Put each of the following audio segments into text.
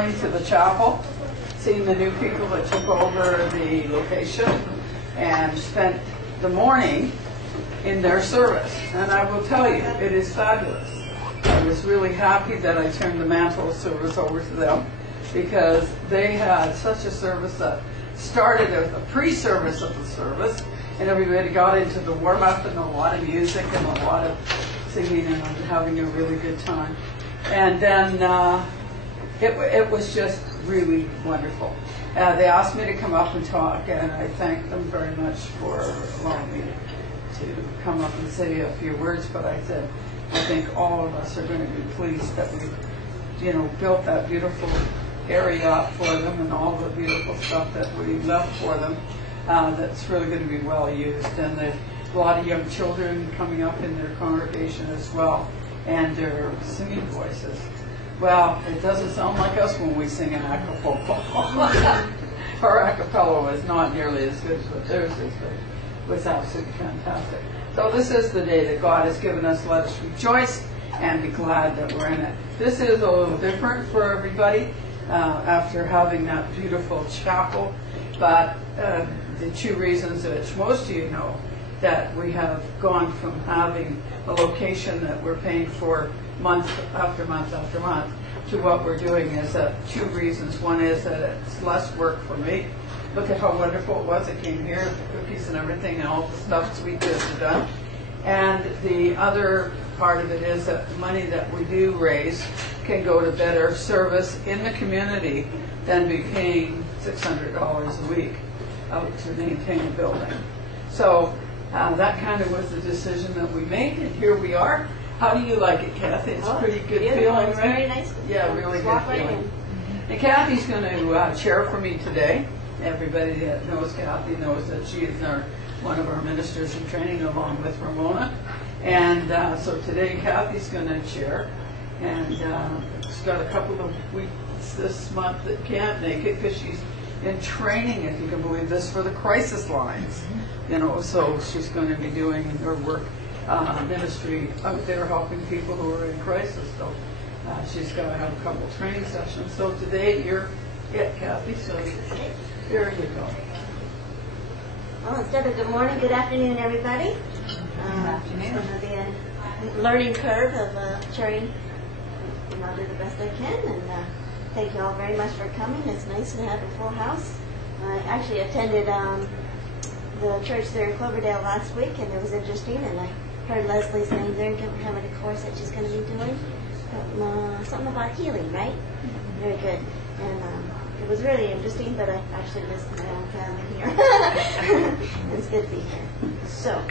To the chapel, seeing the new people that took over the location and spent the morning in their service. And I will tell you, it is fabulous. I was really happy that I turned the mantle service over to them because they had such a service that started as a pre-service of the service, and everybody got into the warm-up and a lot of music and a lot of singing and having a really good time. And then it was just really wonderful. They asked me to come up and talk, and I thank them very much for allowing me to come up and say a few words. But I said, I think all of us are going to be pleased that we, built that beautiful area up for them and all the beautiful stuff that we left for them. That's really going to be well used, and there's a lot of young children coming up in their congregation as well, and their singing voices. Well, it doesn't sound like us when we sing an acapella. Our acapella was not nearly as good as what theirs is, but it was absolutely fantastic. So this is the day that God has given us. Let us rejoice and be glad that we're in it. This is a little different for everybody after having that beautiful chapel, but the two reasons that most of you know that we have gone from having a location that we're paying for month after month after month to what we're doing is two reasons. One is that it's less work for me. Look at how wonderful it was. I came here, the cookies and everything, and all the stuff sweet kids have done. And the other part of it is that the money that we do raise can go to better service in the community than be paying $600 a week out to maintain a building. So that kind of was the decision that we made, and here we are. How do you like it, Kathy? It's a pretty good feeling, it's right? Very nice. Yeah, really good feeling. And Kathy's going to chair for me today. Everybody that knows Kathy knows that she is one of our ministers in training along with Ramona. And so today Kathy's going to chair. And she's got a couple of weeks this month that can't make it because she's in training, if you can believe this, for the crisis lines. So she's going to be doing her work ministry out there helping people who are in crisis. So she's got to have a couple of training sessions. So today you're it, Kathy. So there you go. Well, instead of good morning, good afternoon, everybody. Good afternoon. It's going to be a learning curve of chairing. I'll do the best I can, and thank you all very much for coming. It's nice to have a full house. I actually attended the church there in Cloverdale last week, and it was interesting, and I heard Leslie's name there having a course that she's going to be doing. Something about healing, right? Very good. And it was really interesting, but I actually missed my own family here. It's good to be here. So,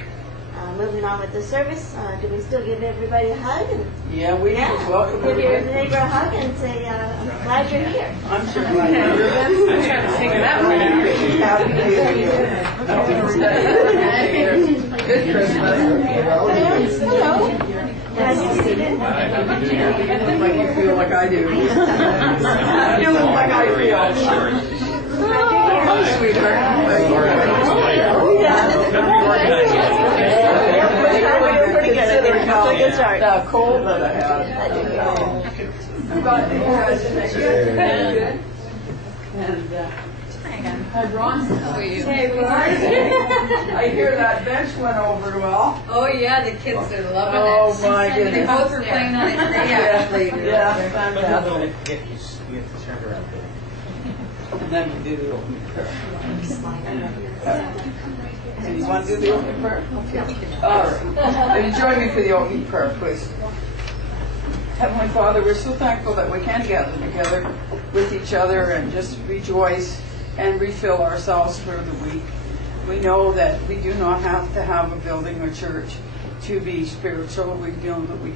moving on with the service, do we still give everybody a hug? Yeah, we do. Welcome give your neighbor a hug and say, I'm glad you're here. I'm sure glad you're here. I'm trying to figure that one out. Good Christmas. Hello. Glad you see it. You look like you feel like I do. You look like I feel. Hi, sweetheart. Pretty good. I think it's a good start. The cold that I had. I'm glad that you guys are good. And hi, Ron. How are you? Hey, Ron. I hear that bench went over well. Oh yeah, the kids are loving it. Oh my And they goodness. both were playing on it today. Yeah, fantastic. You have to turn around. And then we do the opening prayer. Do you want to do the opening prayer? Okay. All right. And join me for the opening prayer, please. Heavenly Father, we're so thankful that we can gather together with each other and just rejoice and refill ourselves for the week. We know that we do not have to have a building or church to be spiritual. We know that we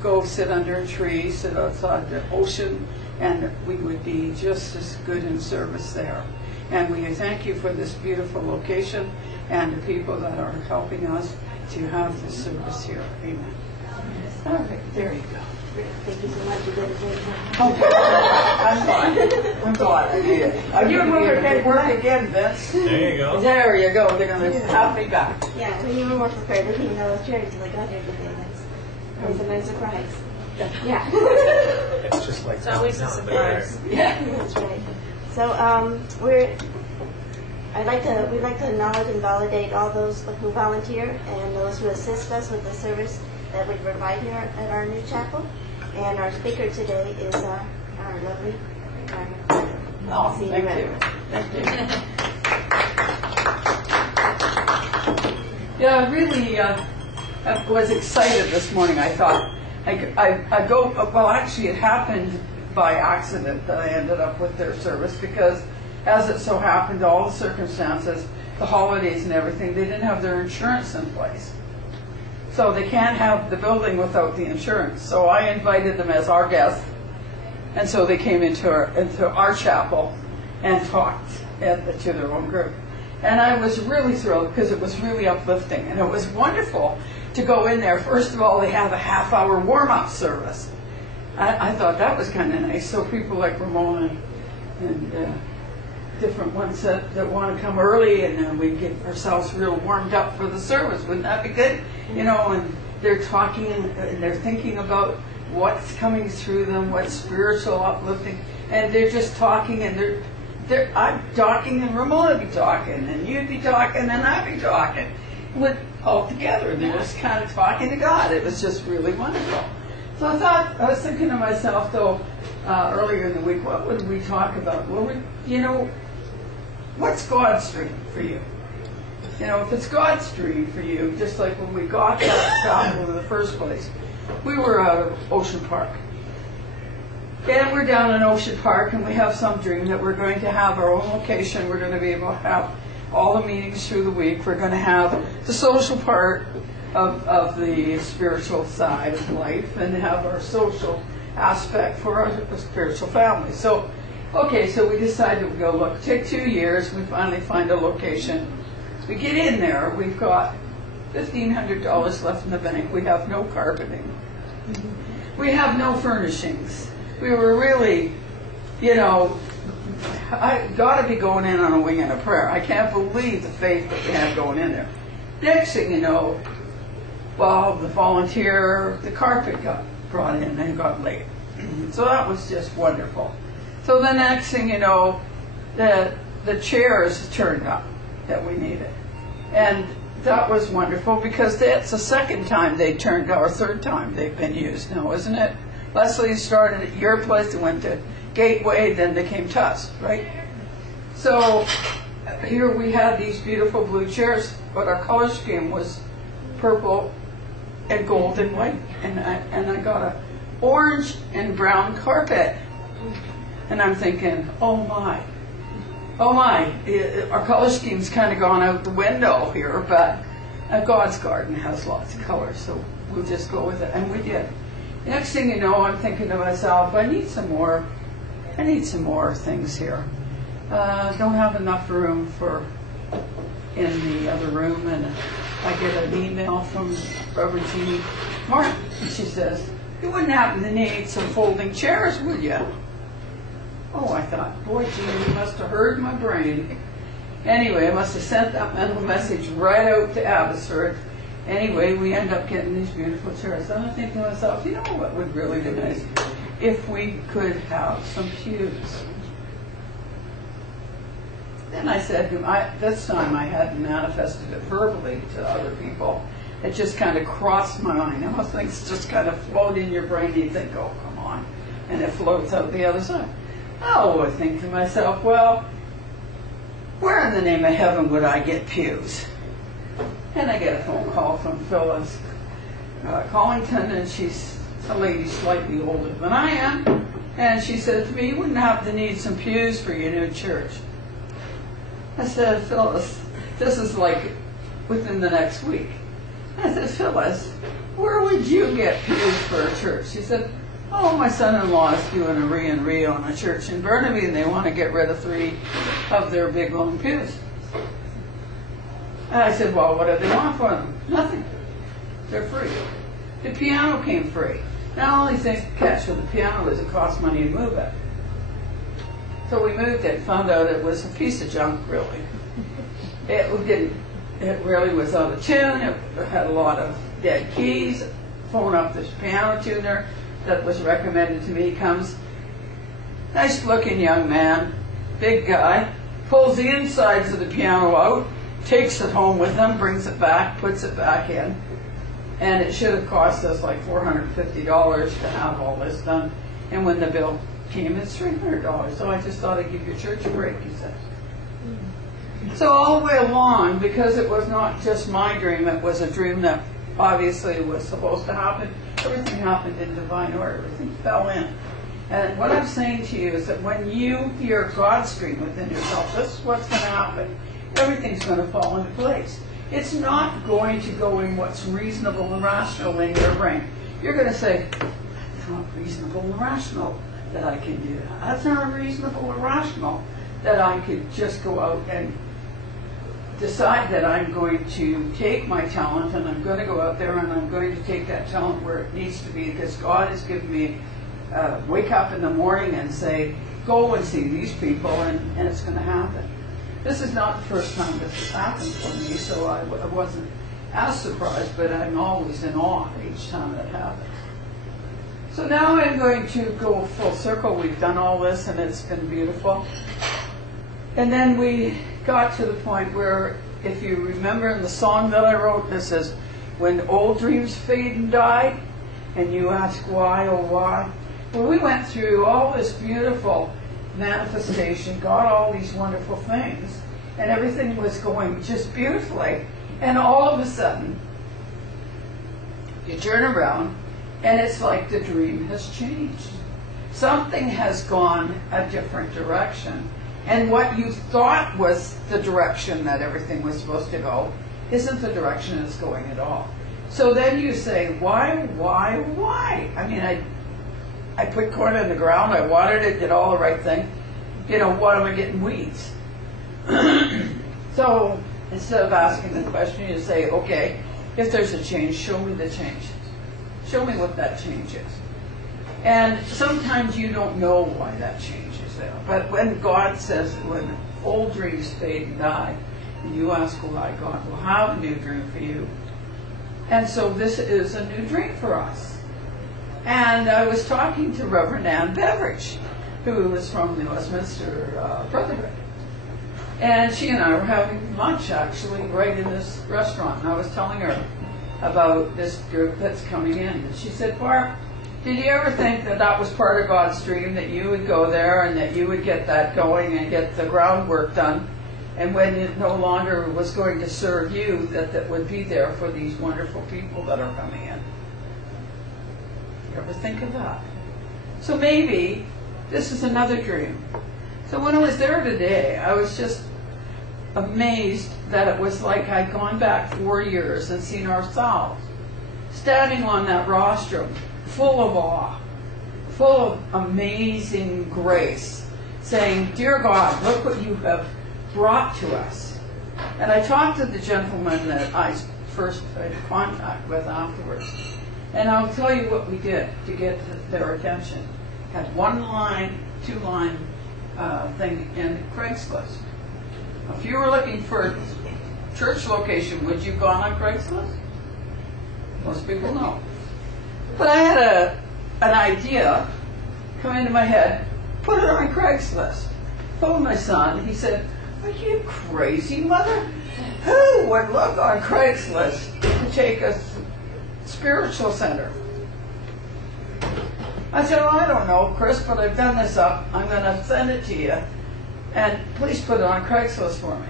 go sit under a tree, sit outside the ocean, and we would be just as good in service there. And we thank you for this beautiful location and the people that are helping us to have this service here. Amen. All right, there you go. Thank you so much. You did a great job. Okay. I'm fine. I'm glad I did it. I'm You were more prepared. work again, Vince. There you go. There you go. They're going to have me back. Yeah, when you were more prepared, I didn't even know it was charity until I got here today. That was a nice surprise. Yeah. It's just like It's always a down, but there. surprise. Yeah. That's right. So we'd like to acknowledge and validate all those who volunteer and those who assist us with the service that we provide here at our new chapel. And our speaker today is our lovely Oh, Senior thank Rep. you. Thank you. Yeah, I really I was excited this morning. I thought I go, well, actually it happened by accident that I ended up with their service because as it so happened, all the circumstances, the holidays and everything, they didn't have their insurance in place. So they can't have the building without the insurance. So I invited them as our guests. And so they came into our chapel and talked to their own group. And I was really thrilled because it was really uplifting. And it was wonderful to go in there. First of all, they have a half-hour warm-up service. I thought that was kind of nice. So people like Ramona and different ones that want to come early, and then we get ourselves real warmed up for the service. Wouldn't that be good? You know, and they're talking and they're thinking about what's coming through them, what's spiritual, uplifting, and they're just talking, and I'm talking, and Ramona be talking, and you'd be talking, and I'd be talking, all together. They're just kind of talking to God. It was just really wonderful. So I was thinking to myself, though, earlier in the week, what would we talk about? Well, what's God's dream for you? You know, if it's God's dream for you, just like when we got that chapel in the first place, we were out of Ocean Park. And we're down in Ocean Park, and we have some dream that we're going to have our own location. We're going to be able to have all the meetings through the week. We're going to have the social part of the spiritual side of life and have our social aspect for our spiritual family. So, okay, so we decided we'd go look. Take 2 years. We finally find a location. We get in there. We've got $1,500 left in the bank. We have no carpeting. We have no furnishings. We were really, I got to be going in on a wing and a prayer. I can't believe the faith that we had going in there. Next thing you know, well, the carpet got brought in and got laid. So that was just wonderful. So the next thing you know, the chairs turned up that we needed. And that was wonderful because that's the second time they turned out, or third time they've been used now, isn't it? Leslie started at your place, they went to Gateway, then they came to us, right? So here we had these beautiful blue chairs, but our color scheme was purple and gold and white. And I got a orange and brown carpet. And I'm thinking, oh my, our color scheme's kind of gone out the window here, but God's garden has lots of colors, so we'll just go with it. And we did. Next thing you know, I'm thinking to myself, I need some more things here. Don't have enough room in the other room, and I get an email from Reverend Jeannie Martin, and she says, you wouldn't happen to need some folding chairs, would you? Oh, I thought, boy, Jeannie, you must have heard my brain. Anyway, I must have sent that mental message right out to Abbotsford. Anyway, we end up getting these beautiful chairs. And I'm thinking to myself, you know what would really be nice? If we could have some pews. Then I said, this time I hadn't manifested it verbally to other people. It just kind of crossed my mind. Now things just kind of float in your brain and you think, oh, come on. And it floats out the other side. Oh, I think to myself, well, where in the name of heaven would I get pews? And I get a phone call from Phyllis Collington, and she's a lady slightly older than I am, and she said to me, you wouldn't have to need some pews for your new church. I said, Phyllis, this is like within the next week. I said, Phyllis, where would you get pews for a church? She said, oh, my son-in-law is doing a re on a church in Burnaby, and they want to get rid of 3 of their big long pews. And I said, well, what do they want for them? Nothing. They're free. The piano came free. Now, only thing catch with the piano is it costs money to move it. So we moved it, found out it was a piece of junk, really. It really was out of tune. It had a lot of dead keys. Phone up this piano tuner. that was recommended to me comes, nice looking young man, big guy, pulls the insides of the piano out, takes it home with him, brings it back, puts it back in. And it should have cost us like $450 to have all this done. And when the bill came, it's $300. So I just thought I'd give your church a break, he said. So all the way along, because it was not just my dream, it was a dream that obviously was supposed to happen. Everything happened in divine order. Everything fell in. And what I'm saying to you is that when you hear God's dream within yourself, this is what's going to happen. Everything's going to fall into place. It's not going to go in what's reasonable and rational in your brain. You're going to say, that's not reasonable and rational that I can do that. That's not reasonable and rational that I could just go out and decide that I'm going to take my talent and I'm going to go out there and I'm going to take that talent where it needs to be, because God has given me wake up in the morning and say, go and see these people, and it's going to happen. This is not the first time this has happened for me, so I wasn't as surprised, but I'm always in awe each time that happens. So now I'm going to go full circle. We've done all this and it's been beautiful. And then we got to the point where, if you remember in the song that I wrote, this is, when old dreams fade and die, and you ask why, oh why. Well, we went through all this beautiful manifestation, got all these wonderful things, and everything was going just beautifully. And all of a sudden, you turn around, and it's like the dream has changed. Something has gone a different direction. And what you thought was the direction that everything was supposed to go isn't the direction it's going at all. So then you say, why? I mean, I put corn in the ground, I watered it, did all the right thing. You know, what am I getting weeds? So instead of asking the question, you say, okay, if there's a change, show me the change. Show me what that change is. And sometimes you don't know why that change is there. But when God says, when old dreams fade and die, and you ask why, God will have a new dream for you. And so this is a new dream for us. And I was talking to Reverend Ann Beveridge, who is from the Westminster Brotherhood. And she and I were having lunch, actually, right in this restaurant. And I was telling her about this group that's coming in. And she said, Barb, did you ever think that that was part of God's dream, that you would go there and that you would get that going and get the groundwork done? And when it no longer was going to serve you, that would be there for these wonderful people that are coming in. You ever think of that? So maybe this is another dream. So when I was there today, I was just amazed that it was like I'd gone back 4 years and seen ourselves standing on that rostrum, full of awe, full of amazing grace, saying, Dear God, look what you have brought to us. And I talked to the gentleman that I first had contact with afterwards. And I'll tell you what we did to get their attention. Had one line, two line thing in Craigslist. If you were looking for a church location, would you have gone on Craigslist? Most people know. But I had an idea come into my head, put it on Craigslist. Told my son, he said, are you crazy, mother? Who would look on Craigslist to take a spiritual center? I said, well, I don't know, Chris, but I've done this up. I'm going to send it to you. And please put it on Craigslist for me.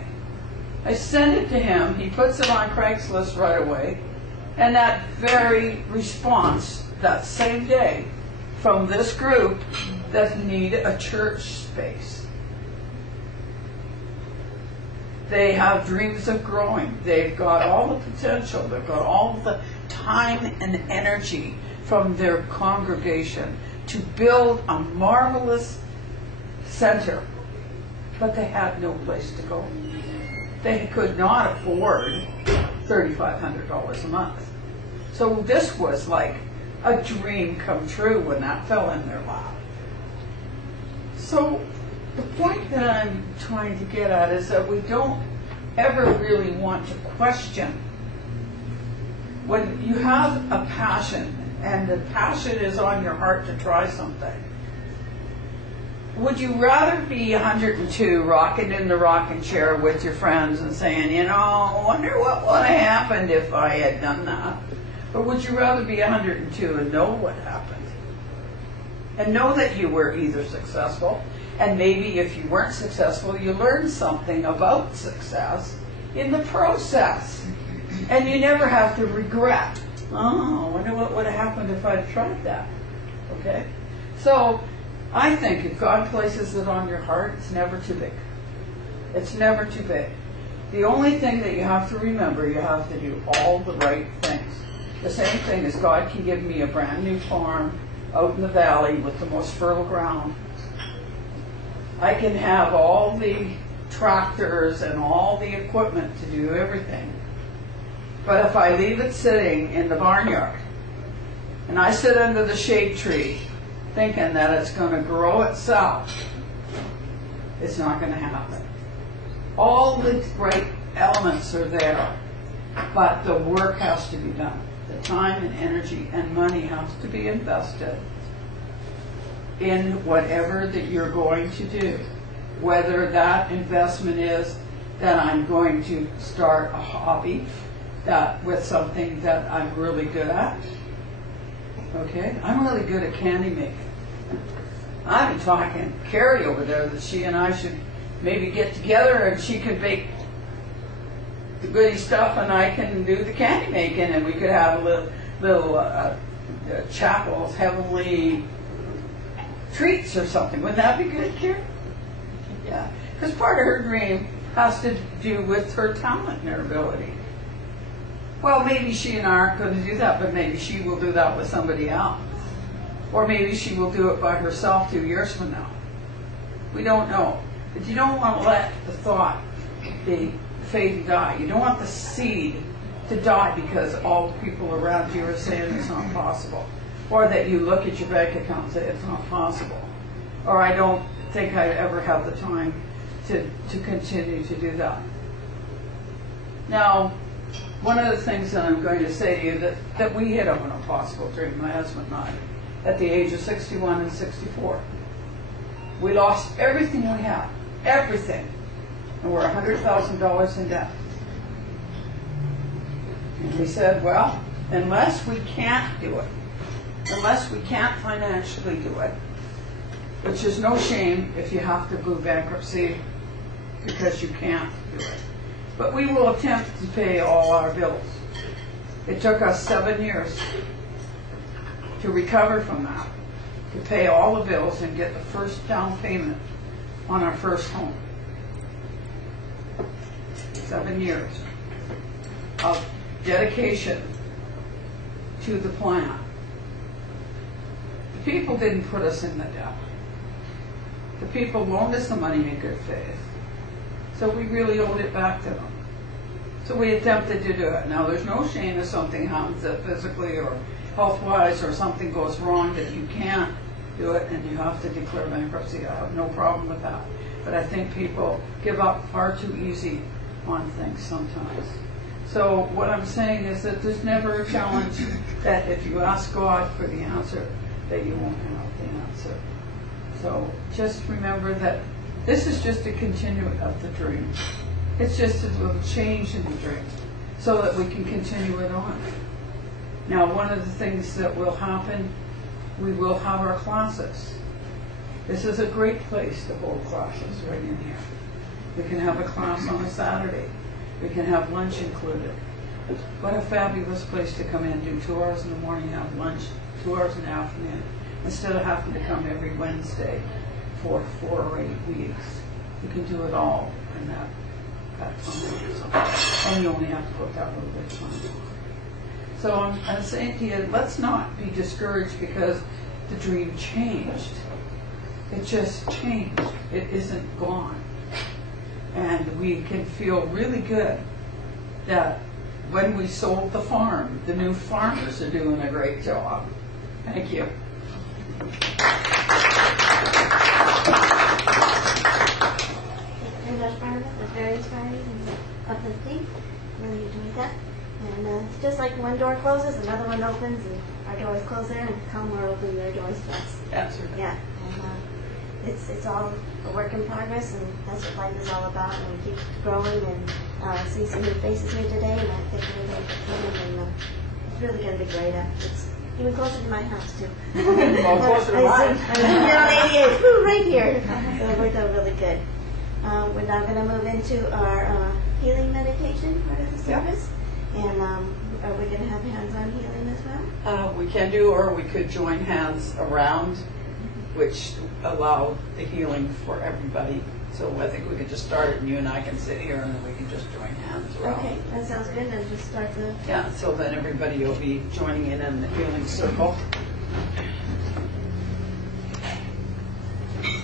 I send it to him. He puts it on Craigslist right away. And that very response, that same day, from this group that need a church space. They have dreams of growing. They've got all the potential. They've got all the time and energy from their congregation to build a marvelous center. But they had no place to go. They could not afford $3,500 a month. So this was like a dream come true when that fell in their lap. So the point that I'm trying to get at is that we don't ever really want to question. When you have a passion and the passion is on your heart to try something, would you rather be 102 rocking in the rocking chair with your friends and saying, you know, I wonder what would have happened if I had done that? Or would you rather be 102 and know what happened? And know that you were either successful, and maybe if you weren't successful, you learned something about success in the process. And you never have to regret, oh, I wonder what would have happened if I'd tried that. Okay? So, I think if God places it on your heart, it's never too big. It's never too big. The only thing that you have to remember, you have to do all the right things. The same thing as God can give me a brand new farm out in the valley with the most fertile ground. I can have all the tractors and all the equipment to do everything. But if I leave it sitting in the barnyard, and I sit under the shade tree, thinking that it's going to grow itself, it's not going to happen. All the right elements are there, but the work has to be done. The time and energy and money has to be invested in whatever that you're going to do. Whether that investment is that I'm going to start a hobby with something that I'm really good at. Okay? I'm really good at candy making. I've been talking to Carrie over there that she and I should maybe get together and she can bake the goody stuff and I can do the candy making, and we could have a little chapel's heavenly treats or something. Wouldn't that be good, Carrie? Yeah. Because part of her dream has to do with her talent and her ability. Well, maybe she and I aren't going to do that, but maybe she will do that with somebody else. Or maybe she will do it by herself 2 years from now. We don't know. But you don't want to let the thought, the faith die. You don't want the seed to die because all the people around you are saying it's not possible. Or that you look at your bank account and say it's not possible. Or I don't think I ever have the time to continue to do that. Now, one of the things that I'm going to say to you that we hit on an impossible dream, my husband and I, at the age of 61 and 64. We lost everything we had. Everything. And we're $100,000 in debt. And we said, well, unless we can't do it, unless we can't financially do it, which is no shame if you have to do bankruptcy because you can't do it. But we will attempt to pay all our bills. It took us 7 years to recover from that, to pay all the bills and get the first down payment on our first home. 7 years of dedication to the plan. The people didn't put us in the debt. The people loaned us the money in good faith. So we really owed it back to them. So we attempted to do it. Now there's no shame if something happens that physically or health-wise or something goes wrong that you can't do it and you have to declare bankruptcy. I have no problem with that. But I think people give up far too easy on things sometimes. So what I'm saying is that there's never a challenge that if you ask God for the answer, that you won't have the answer. So just remember that this is just a continuing of the dream. It's just a little change in the dream so that we can continue it on. Now, one of the things that will happen, we will have our classes. This is a great place to hold classes right in here. We can have a class on a Saturday. We can have lunch included. What a fabulous place to come in, do 2 hours in the morning, have lunch, 2 hours in the afternoon, instead of having to come every Wednesday for 4 or 8 weeks. You can do it all in that time. And you only have to put that little bit of time. So I'm saying to you, let's not be discouraged because the dream changed. It just changed. It isn't gone. And we can feel really good that when we sold the farm, the new farmers are doing a great job. Thank you. Thank you very much, Barbara. That's very inspiring and uplifting. Really enjoyed that. And And it's just like one door closes, another one opens, and our doors close there, and come or open their doors to us. That's right. Yeah, and it's all a work in progress, and that's what life is all about. And we keep growing, and see some new faces here today, and I think we're going to come, and it's really going to be great. It's even closer to my house too. Well, closer to mine. I'm 88, woo, right here. So it worked out really good. We're now going to move into our healing meditation part of the service. And are we going to have hands-on healing as well? We can do, or we could join hands around, which allow the healing for everybody. So I think we could just start it, and you and I can sit here, and then we can just join hands around. Okay, that sounds good. And just start the... Yeah, so then everybody will be joining in the healing circle.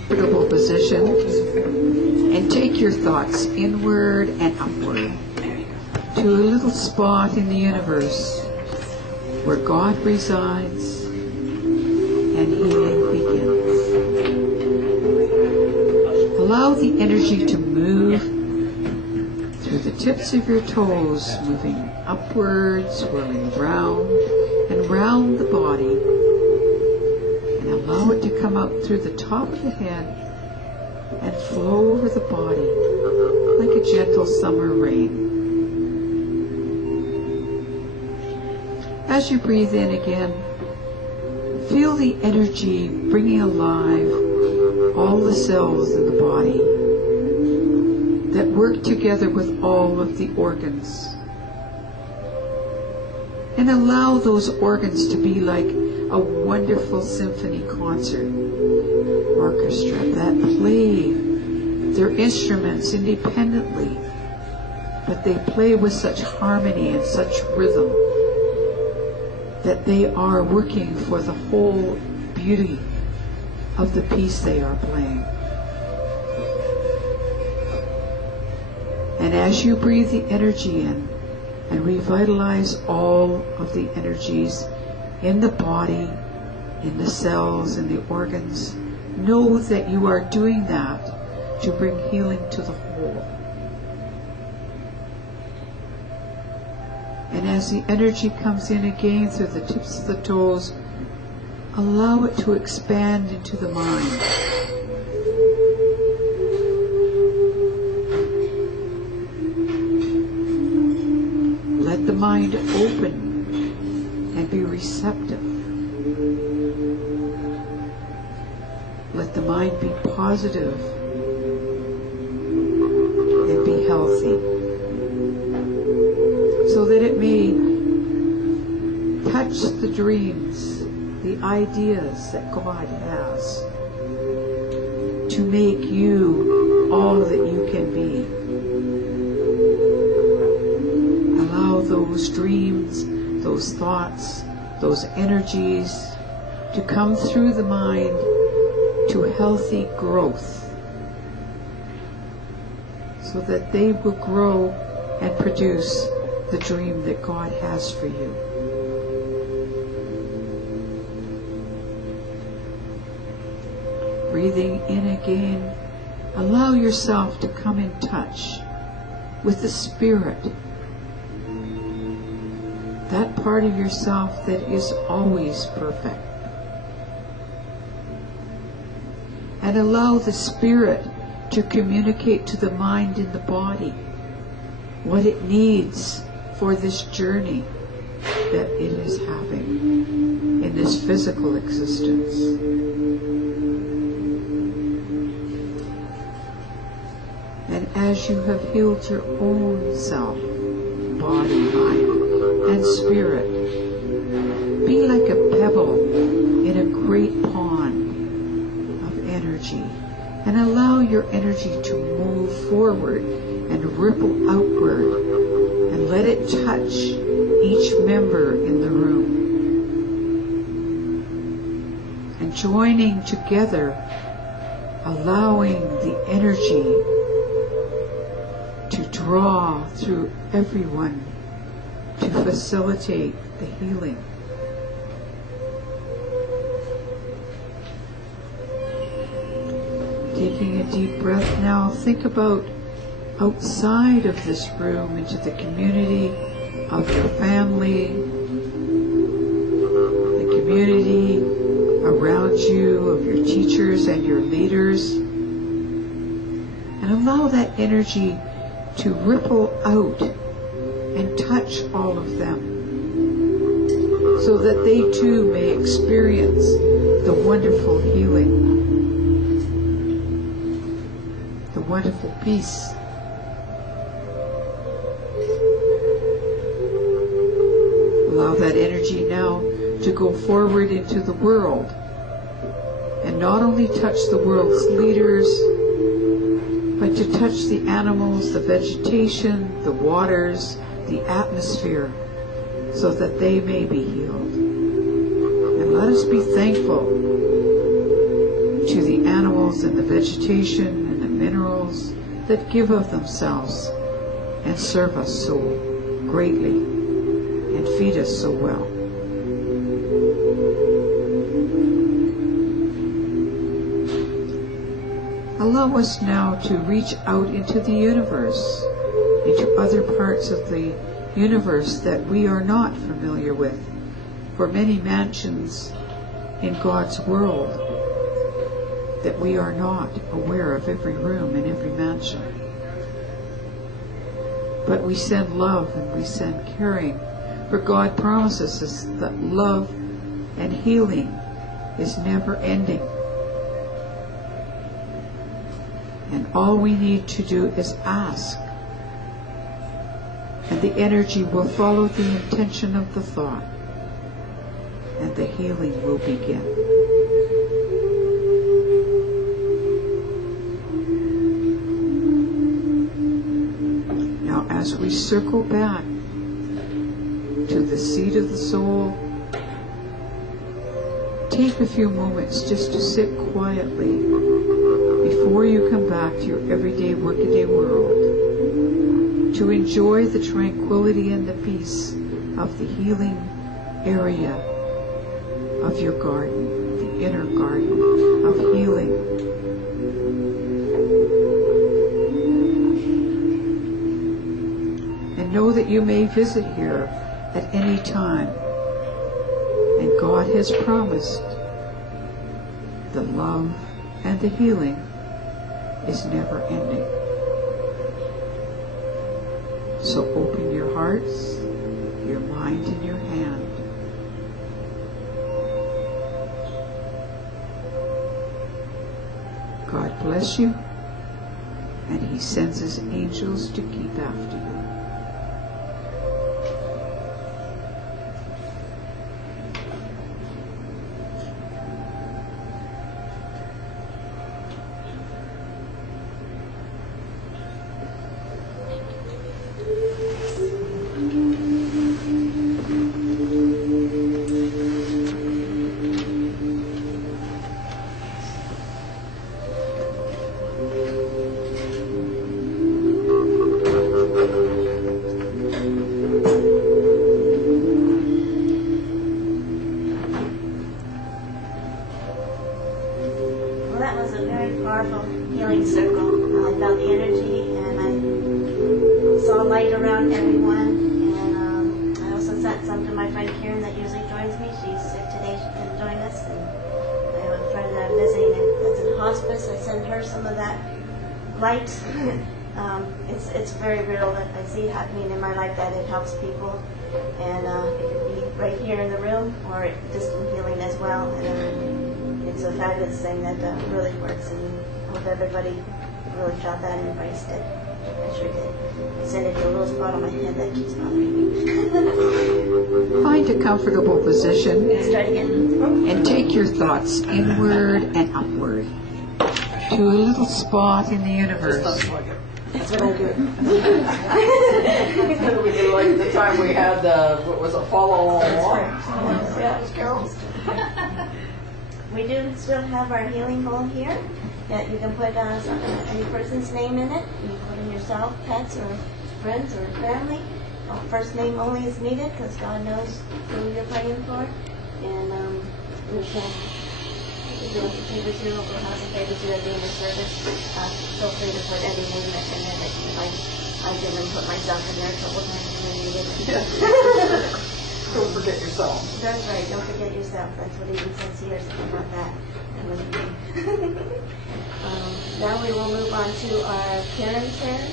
Comfortable position, and take your thoughts inward and upward to a little spot in the universe where God resides and healing begins. Allow the energy to move through the tips of your toes, moving upwards, swirling round and round the body, and allow it to come out through the top of the head and flow over the body like a gentle summer rain. As you breathe in again, feel the energy bringing alive all the cells in the body that work together with all of the organs. And allow those organs to be like a wonderful symphony concert orchestra that play their instruments independently, but they play with such harmony and such rhythm that they are working for the whole beauty of the piece they are playing. And as you breathe the energy in and revitalize all of the energies in the body, in the cells, in the organs, know that you are doing that to bring healing to the whole. And as the energy comes in again through the tips of the toes, allow it to expand into the mind. Let the mind open and be receptive. Let the mind be positive and be healthy, so that it may touch the dreams, the ideas that God has to make you all that you can be. Allow those dreams, those thoughts, those energies to come through the mind to healthy growth, so that they will grow and produce the dream that God has for you. Breathing in again, allow yourself to come in touch with the Spirit, that part of yourself that is always perfect. And allow the Spirit to communicate to the mind and the body what it needs for this journey that it is having in this physical existence. And as you have healed your own self, body, mind, and spirit, be like a pebble in a great pond of energy, and allow your energy to move forward and ripple outward, and let it touch each member in the room. And joining together, allowing the energy to draw through everyone to facilitate the healing. Taking a deep breath now, think about outside of this room into the community of your family, the community around you, of your teachers and your leaders, and allow that energy to ripple out and touch all of them, so that they too may experience the wonderful healing, the wonderful peace. Allow that energy now to go forward into the world and not only touch the world's leaders, but to touch the animals, the vegetation, the waters, the atmosphere, so that they may be healed. And let us be thankful to the animals and the vegetation and the minerals that give of themselves and serve us so greatly and feed us so well. Allow us now to reach out into the universe, into other parts of the universe that we are not familiar with. For many mansions in God's world that we are not aware of every room in every mansion. But we send love and we send caring, for God promises us that love and healing is never ending. And all we need to do is ask, and the energy will follow the intention of the thought, and the healing will begin. Now, as we circle back to the seat of the soul, take a few moments just to sit quietly before you come back to your everyday, workaday world, to enjoy the tranquility and the peace of the healing area of your garden, the inner garden of healing. And know that you may visit here at any time, and God has promised the love and the healing is never ending. So open your hearts, your mind, and your hand. God bless you, and He sends His angels to keep after you. It's very real that I see happening in my life, that it helps people, and it could be right here in the room or distant healing as well. And it's a fabulous thing that really works, and I hope everybody really felt that and embraced it. I sure did. I sent it to a little spot on my head that keeps bothering me. Find a comfortable position. Let's try it again. And take your thoughts inward and upward to a little spot in the universe. That's what I do. We did like the time we had the, what was it, follow along. We do still have our healing bowl here that you can put any person's name in it. You can put in yourself, pets, or friends, or family. First name only is needed because God knows who you're praying for. And we can do us a favor too, or house a favor too, at the end of service. Feel free to put any name that's in there that you like. I didn't put myself in there a couple times when I needed to. Don't forget yourself. That's right, don't forget yourself. That's what it even says here, something about that. Now we will move on to our Karen prayer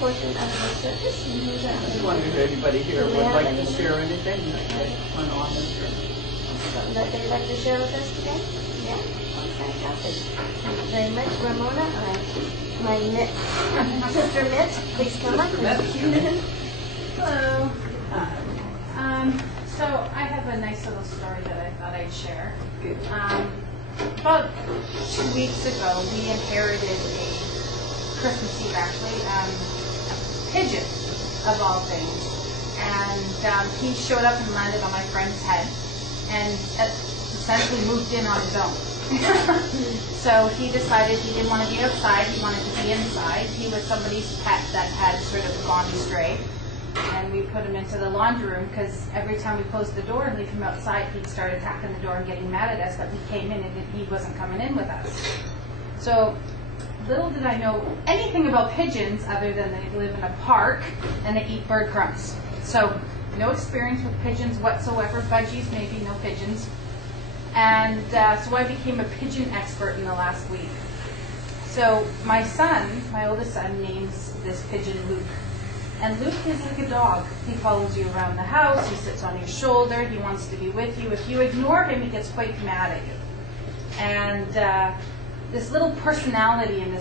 portion of the service. And who's that? I just wondered if anybody here Do we would have like to anything? share anything that went on this year. Something that they'd like to share with us today? Yeah? Oh, fantastic. Thank you very much, Ramona. My sister Mitt, please come up. Hello. So I have a nice little story that I thought I'd share. Good. About 2 weeks ago, we inherited a Christmas Eve, actually, pigeon of all things, and he showed up and landed on my friend's head, and essentially moved in on his own. So he decided he didn't want to be outside; he wanted to be inside. He was somebody's pet that had sort of gone astray. And we put him into the laundry room because every time we closed the door and leave him outside, he'd start attacking the door and getting mad at us that we came in and he wasn't coming in with us. So little did I know anything about pigeons other than they live in a park and they eat bird crumbs. So no experience with pigeons whatsoever. Budgies, maybe no pigeons. And so I became a pigeon expert in the last week. So my son, my oldest son, names this pigeon Luke. And Luke is like a dog. He follows you around the house. He sits on your shoulder. He wants to be with you. If you ignore him, he gets quite mad at you. And this little personality in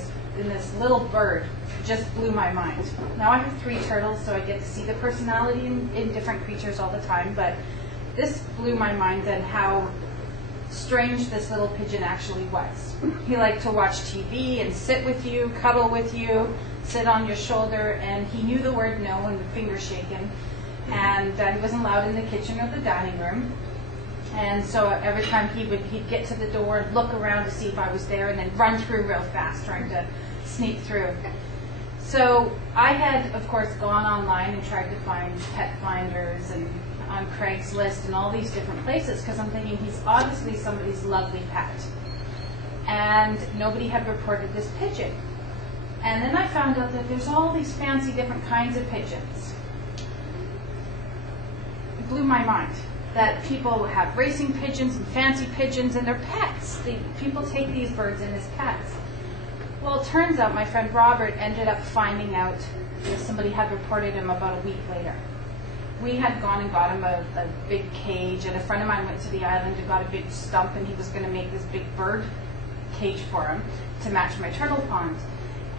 this little bird just blew my mind. Now I have 3 turtles, so I get to see the personality in different creatures all the time. But this blew my mind and how strange this little pigeon actually was. He liked to watch TV and sit with you, cuddle with you, sit on your shoulder, and he knew the word no and would finger shaking. And he wasn't allowed in the kitchen or the dining room. And so every time he'd get to the door and look around to see if I was there and then run through real fast trying to sneak through. So I had, of course, gone online and tried to find pet finders and on Craigslist and all these different places because I'm thinking he's obviously somebody's lovely pet. And nobody had reported this pigeon. And then I found out that there's all these fancy different kinds of pigeons. It blew my mind that people have racing pigeons and fancy pigeons and they're pets. People take these birds in as pets. Well, it turns out my friend Robert ended up finding out that somebody had reported him about a week later. We had gone and got him a big cage, and a friend of mine went to the island and got a big stump, and he was going to make this big bird cage for him to match my turtle pond.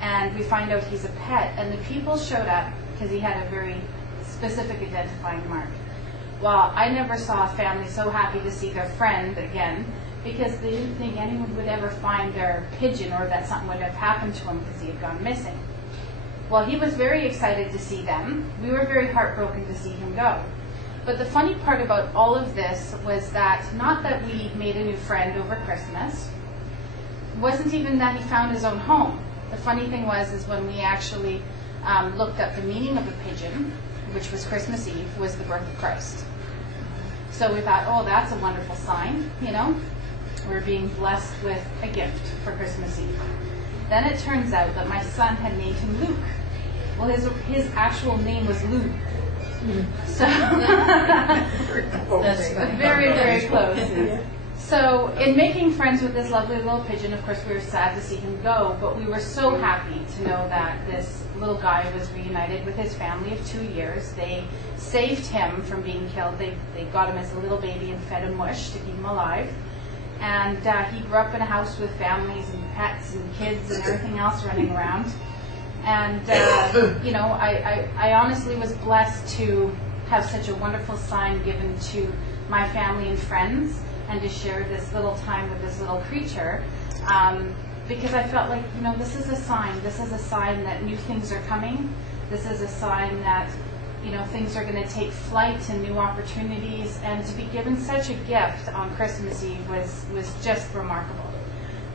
And we find out he's a pet, and the people showed up because he had a very specific identifying mark. Well, I never saw a family so happy to see their friend again because they didn't think anyone would ever find their pigeon or that something would have happened to him because he had gone missing. Well, he was very excited to see them. We were very heartbroken to see him go. But the funny part about all of this was that not that we made a new friend over Christmas. It wasn't even that he found his own home. The funny thing is when we actually looked up the meaning of a pigeon, which was Christmas Eve, was the birth of Christ. So we thought, oh, that's a wonderful sign, you know. We're being blessed with a gift for Christmas Eve. Then it turns out that my son had named him Luke. Well, his actual name was Lou. So That's very, very close. So in making friends with this lovely little pigeon, of course, we were sad to see him go, but we were so happy to know that this little guy was reunited with his family of 2 years. They saved him from being killed. They got him as a little baby and fed him mush to keep him alive. And he grew up in a house with families and pets and kids and everything else running around. And, you know, I honestly was blessed to have such a wonderful sign given to my family and friends and to share this little time with this little creature. Because I felt like, you know, this is a sign. This is a sign that new things are coming. This is a sign that, you know, things are going to take flight and new opportunities. And to be given such a gift on Christmas Eve was just remarkable.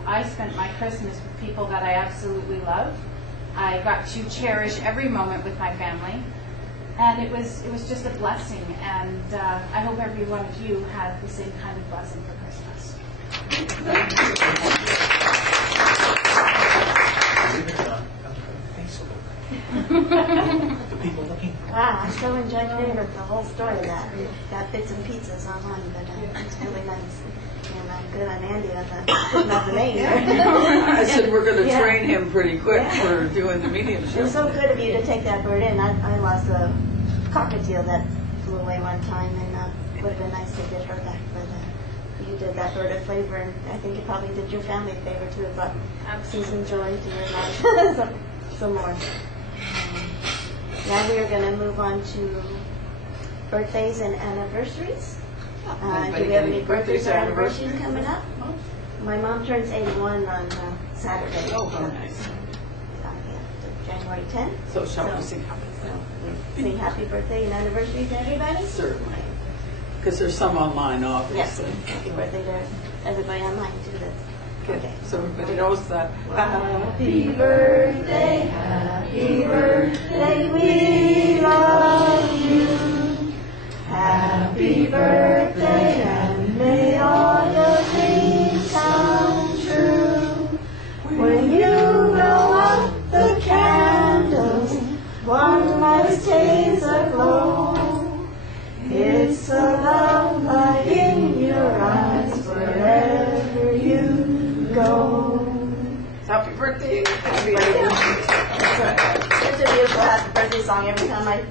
I spent my Christmas with people that I absolutely love. I got to cherish every moment with my family. And it was just a blessing. And I hope every one of you had the same kind of blessing for Christmas. Believe it or not, Facebook. Wow, I so enjoyed hearing the whole story of that. Got bits and pieces online, but it's really nice. And I'm good on Andy on not the name. I said we're going to Yeah. train him pretty quick Yeah. for doing the It mediumship. was so good of you to take that bird in. I lost a cockatiel that flew away one time, and it would have been nice to get her back. But you did that bird a favor, and I think it probably did your family a favor too. It brought season joy to your life. some more. Now we are going to move on to birthdays and anniversaries. Do we have any birthdays or anniversaries coming up? My mom turns 81 on Saturday. Oh, how nice. January 10th. So shall we sing So we sing happy birthday and anniversary to everybody? Certainly. Because there's some online, Yes. obviously. Happy birthday to everybody online too. Okay. So everybody knows that. Happy birthday, we love you. Happy birthday, and may all your dreams come true. When you blow out the candles, one light stays aglow. It's a love light in your eyes wherever you go. Happy birthday. Happy It's a beautiful happy birthday song. Every time I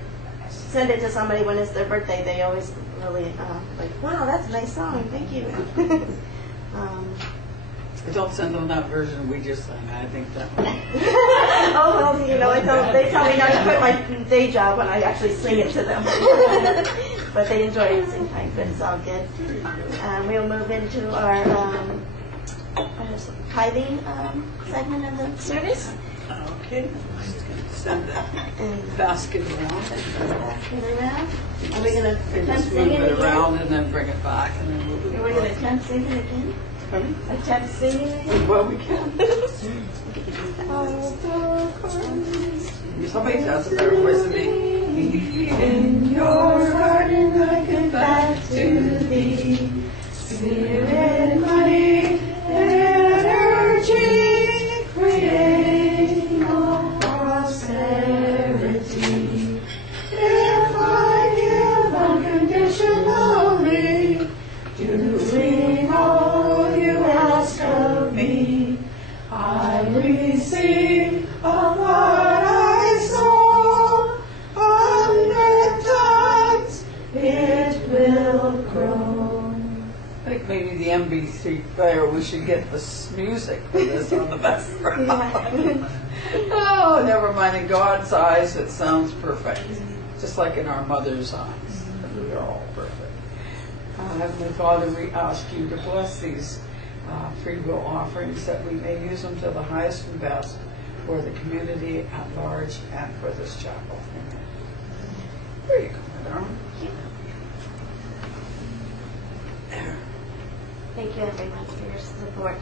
send it to somebody when it's their birthday, they always really like, wow, that's a nice song. Thank you. Don't send them that version we just sang. I think that one. Oh, well, you know, they tell me not to quit my day job when I actually sing it to them. But they enjoy it at the same time, but it's all good. We'll move into our tithing segment of the service. Okay. I'm just going to send that And basket around. basket around. Are we going to And attempt just move singing it again? around and then bring it back. And then we'll do Are we going to attempt singing again? Pardon? Attempt singing again? Well, we can. Somebody has a better voice than me. In your garden I come back to thee. Spirit, money, energy, creating all prosperity. If I give unconditionally, doing all you ask of me, I receive of what I sow. 100 times it will grow. I think maybe the MB3 player, we should get this music for this on the background. Oh, never mind. In God's eyes, it sounds perfect. Just like in our mother's eyes. We are all perfect. Heavenly Father, we ask you to bless these free will offerings, that we may use them to the highest and best for the community at large and for this chapel. Amen. There you go, my darling. There. Thank you everyone for your support.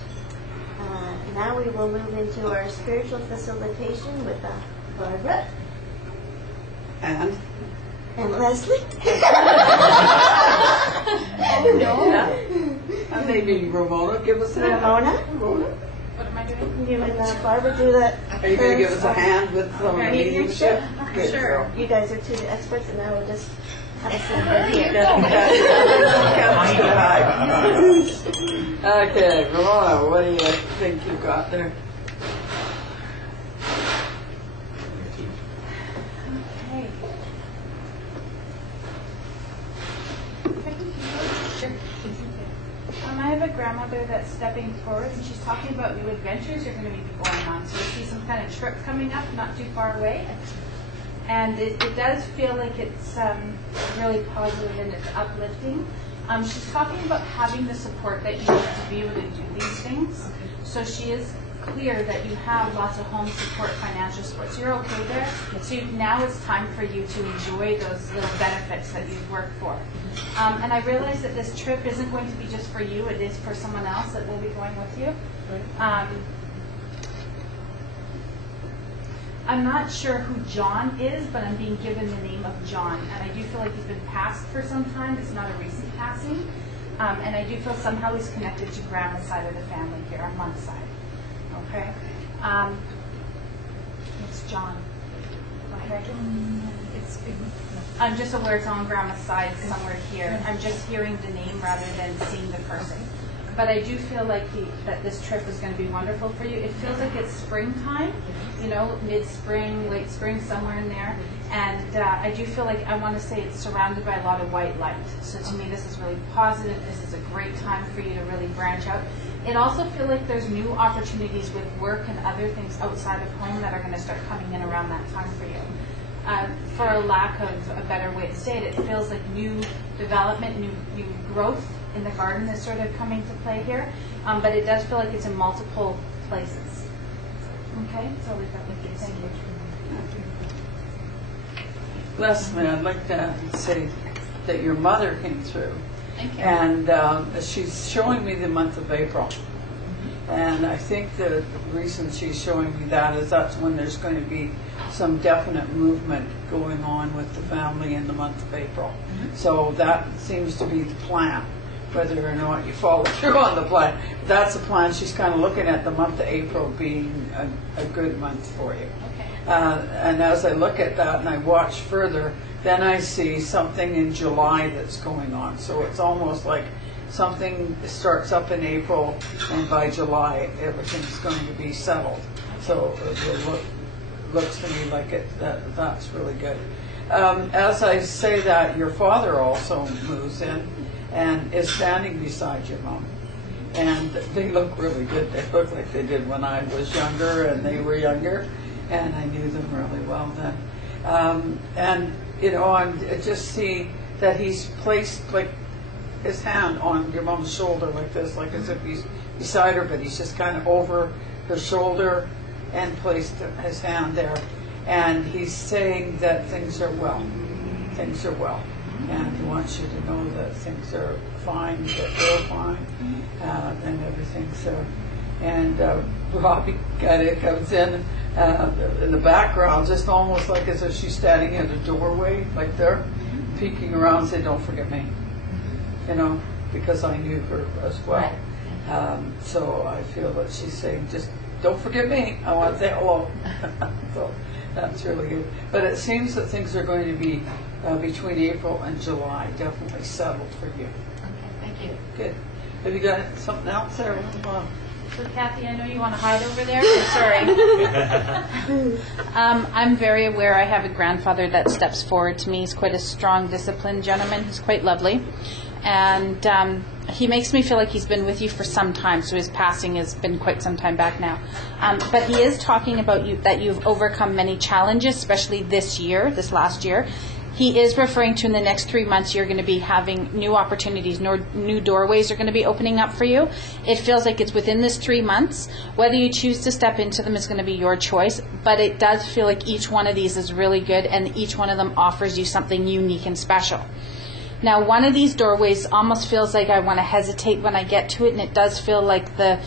Now we will move into our spiritual facilitation with Barbara And and Leslie. and maybe Ramona, give us a hand. Ramona, Ramona? What am I doing? you and Barbara do that. Are you going to give us a hand with some Okay. mediumship? Good Sure. girl. You guys are two experts, and now we'll just have a sit right here. Okay, Ramona, what do you think you've got there? Okay. I have a grandmother that's stepping forward, and she's talking about new adventures you're going to be going on. So you see some kind of trip coming up, not too far away. And it does feel like it's really positive and it's uplifting. She's talking about having the support that you need to be able to do these things. So she is clear that you have lots of home support, financial support. So you're okay there. So now it's time for you to enjoy those little benefits that you've worked for. And I realize that this trip isn't going to be just for you. It is for someone else that will be going with you. I'm not sure who John is, but I'm being given the name of John. And I do feel like he's been passed for some time. It's not a recent passing. And I do feel somehow he's connected to Grandma's side of the family here, on Mom's side. Okay? It's John. Okay? It's I'm just aware it's on Grandma's side somewhere here. I'm just hearing the name rather than seeing the person. But I do feel like that this trip is going to be wonderful for you. It feels like it's springtime, mid-spring, late spring, somewhere in there. And I do feel like I want to say it's surrounded by a lot of white light. So to me, this is really positive. This is a great time for you to really branch out. It also feels like there's new opportunities with work and other things outside of home that are going to start coming in around that time for you. For a lack of a better way to say it, it feels like new development, new growth in the garden is sort of coming to play here. But it does feel like it's in multiple places. Okay, so we've got with you. Thank you. Leslie, I'd like to say that your mother came through. Thank you. And she's showing me the month of April. And I think the reason she's showing me that is that's when there's going to be some definite movement going on with the family in the month of April. So that seems to be the plan. Whether or not you follow through on the plan, that's the plan. She's kind of looking at the month of April being a good month for you. And as I look at that and I watch further, then I see something in July that's going on. So it's almost like something starts up in April, and by July everything's going to be settled. So it looks to me like that's really good. As I say that, your father also moves in and is standing beside your mom. And they look really good. They look like they did when I was younger and they were younger. And I knew them really well then. And, I just see that he's placed like his hand on your mom's shoulder like this, like as if he's beside her, but he's just kind of over her shoulder and placed his hand there. And he's saying that things are well. Things are well. And he wants you to know that things are fine, that they're fine, and everything's there. And Robbie kind of comes in the background, just almost like as if she's standing at a doorway, like there, peeking around, saying, "Don't forget me," because I knew her as well. So I feel that she's saying, "Just don't forget me. I want to say hello." So that's really good. But it seems that things are going to be between April and July definitely settled for you. Okay, thank you. Good. Have you got something else there? So Kathy, I know you want to hide over there. I'm sorry. I'm very aware I have a grandfather that steps forward to me. He's quite a strong, disciplined gentleman. He's quite lovely. And he makes me feel like he's been with you for some time, so his passing has been quite some time back now. But he is talking about that you've overcome many challenges, especially this last year. He is referring to in the next 3 months you're going to be having new opportunities, new doorways are going to be opening up for you. It feels like it's within this 3 months. Whether you choose to step into them is going to be your choice, but it does feel like each one of these is really good and each one of them offers you something unique and special. Now, one of these doorways almost feels like I want to hesitate when I get to it, and it does feel like the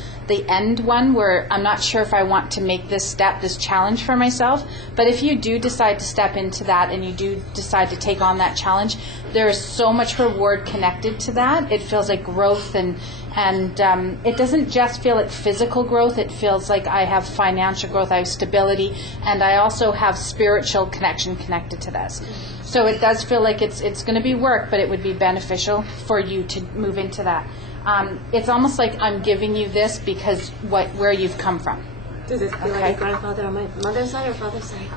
end one where I'm not sure if I want to make this step, this challenge for myself. But if you do decide to step into that and you do decide to take on that challenge, there is so much reward connected to that. It feels like growth, and it doesn't just feel like physical growth. It feels like I have financial growth, I have stability, and I also have spiritual connection connected to this. So it does feel like it's going to be work, but it would be beneficial for you to move into that. It's almost like I'm giving you this because where you've come from. Does it feel like a grandfather on my mother's side or father's side?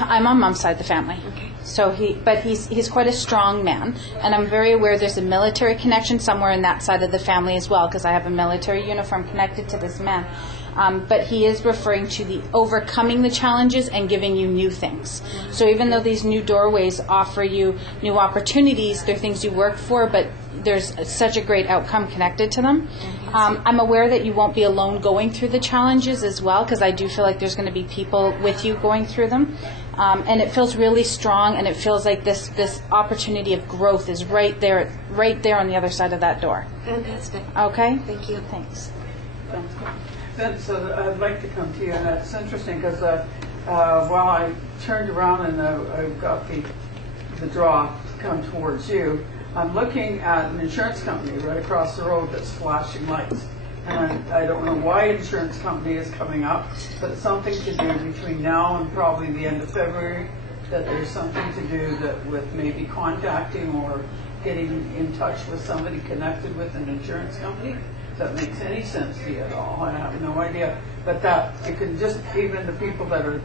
I'm on mom's side of the family. Okay. So he's quite a strong man, and I'm very aware there's a military connection somewhere in that side of the family as well, because I have a military uniform connected to this man. But he is referring to the overcoming the challenges and giving you new things. So even though these new doorways offer you new opportunities, they're things you work for, but there's such a great outcome connected to them. I'm aware that you won't be alone going through the challenges as well, because I do feel like there's going to be people with you going through them. And it feels really strong, and it feels like this opportunity of growth is right there on the other side of that door. Fantastic. Okay? Thank you. Thanks. So I'd like to come to you, and that's interesting because while I turned around and I got the draw to come towards you, I'm looking at an insurance company right across the road that's flashing lights. And I don't know why insurance company is coming up, but it's something to do between now and probably the end of February that there's something to do that with maybe contacting or getting in touch with somebody connected with an insurance company. If that makes any sense to you at all, I have no idea. But that you can just, even the people that are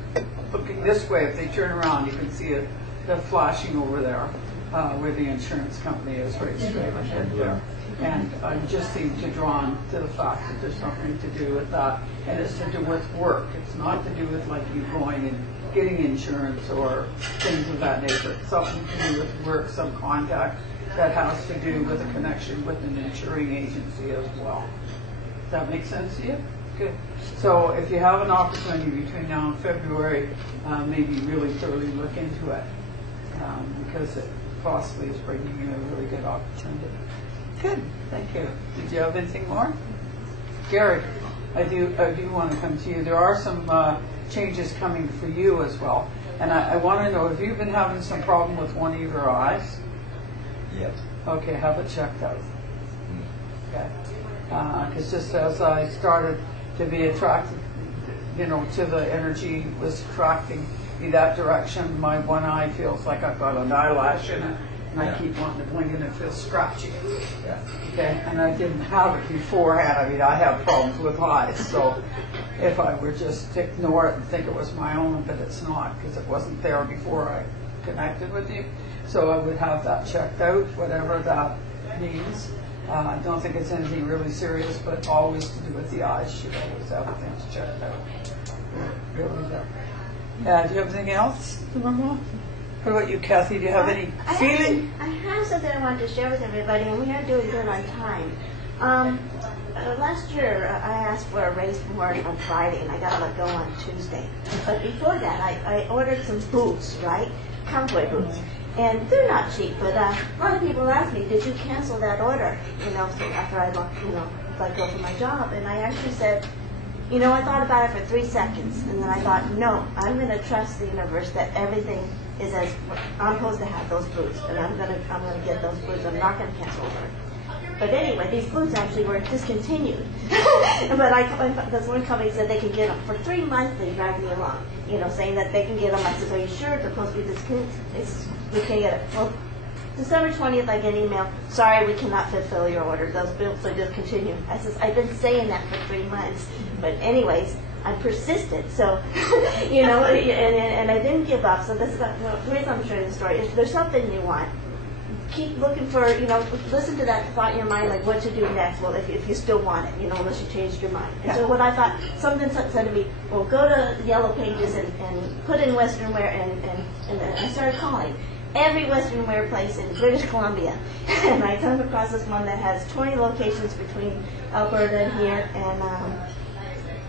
looking this way, if they turn around, you can see it, the flashing over there where the insurance company is right straight ahead there. And I just seem to drawn to the fact that there's something to do with that, and it's to do with work. It's not to do with like you going and getting insurance or things of that nature. It's something to do with work, some contact that has to do with a connection with an insuring agency as well. Does that make sense to you? Good. So if you have an opportunity between now and February, maybe really thoroughly look into it because it possibly is bringing you a really good opportunity. Good, thank you. Did you have anything more? Gary, I do want to come to you. There are some changes coming for you as well. And I want to know, have you been having some problem with one of your eyes? Yes. Okay, have it checked out. Okay. Because just as I started to be attracted, to the energy was attracting me that direction, my one eye feels like I've got an eyelash in it. And I keep wanting to blink and it feels scratchy. Yeah. Okay, and I didn't have it beforehand. I mean, I have problems with eyes, so if I were just to ignore it and think it was my own, but it's not, because it wasn't there before I connected with you. So I would have that checked out, whatever that means. I don't think it's anything really serious, but always to do with the eyes. Should always have things checked out. Really there. Do you have anything else to remember? What about you, Kathy? Do you have any feeling? I have something I wanted to share with everybody, and we are doing good on time. Last year, I asked for a raise from work on Friday, and I got let go on Tuesday. But before that, I ordered some boots, right? Cowboy boots. And they're not cheap, but a lot of people ask me, did you cancel that order? So after I let go from my job. And I actually said, I thought about it for 3 seconds, and then I thought, no, I'm going to trust the universe that everything is as I'm supposed to have those boots, and I'm gonna get those boots. I'm not gonna cancel order. But anyway, these boots actually were discontinued. But this one company said they can get them for 3 months. They dragged me along, saying that they can get them. I said, are you sure they're supposed to be discontinued? We can't get it. Well, December 20th, I get an email. Sorry, we cannot fulfill your order. Those boots are discontinued. I says, I've been saying that for 3 months. But anyways, I persisted, so, and I didn't give up. So this is the reason I'm sharing the story. If there's something you want, keep looking for, listen to that thought in your mind, like what to do next. Well, if you still want it, unless you changed your mind. And so what I thought, something said to me, well, go to the Yellow Pages and put in Western wear, and I started calling every Western wear place in British Columbia. And I came across this one that has 20 locations between Alberta and here, and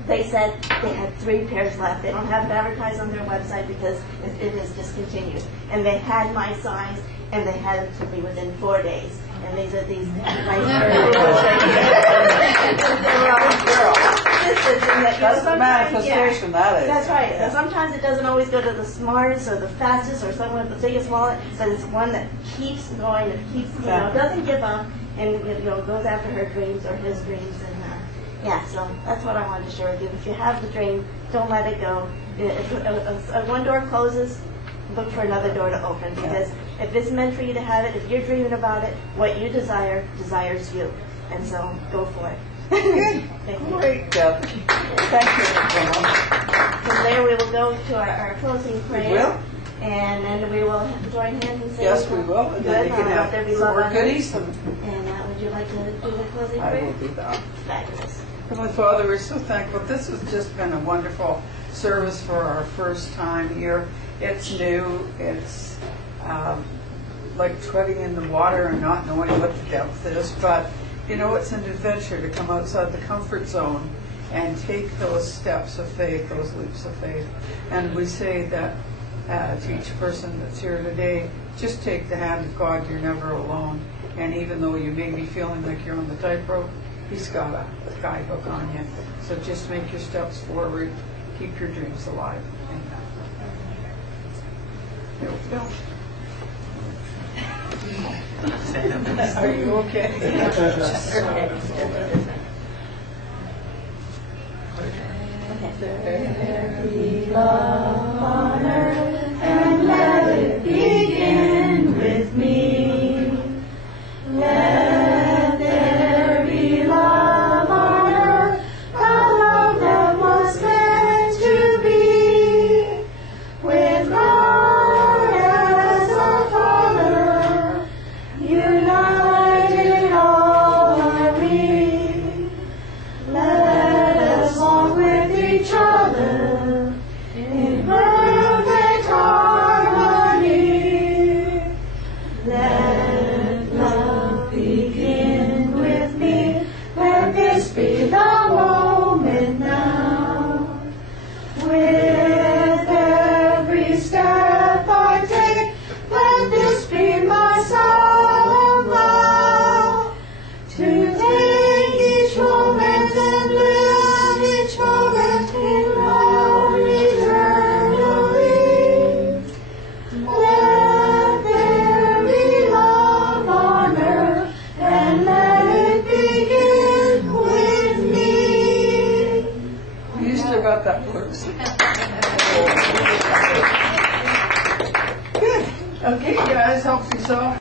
they said they had 3 pairs left. They don't have it advertised on their website because it is discontinued. And they had my size, and they had it to me within 4 days. And these are these nice That's the manifestation, that is. That's right. Yeah. So sometimes it doesn't always go to the smartest or the fastest or someone with the biggest wallet, but it's one that keeps going and keeps, doesn't give up, and goes after her dreams or his dreams. And so that's what I wanted to share with you. If you have the dream, don't let it go. If one door closes, look for another door to open, because if it's meant for you to have it, if you're dreaming about it, what you desire desires you. And so go for it. Good. Great, Deb. Thank you. From there, we will go to our closing prayer. We will. And then we will join hands and say, yes, we will. And then we can have some more goodies. And would you like to do the closing prayer? I will do that. Fabulous. Heavenly Father, we're so thankful. This has just been a wonderful service for our first time here. It's new. It's like treading in the water and not knowing what the depth is. But, it's an adventure to come outside the comfort zone and take those steps of faith, those leaps of faith. And we say that to each person that's here today, just take the hand of God. You're never alone. And even though you may be feeling like you're on the tightrope, He's got a guide hook on you. So just make your steps forward. Keep your dreams alive. There we go. Are you okay? There be love on earth and Okay, guys, hope you saw.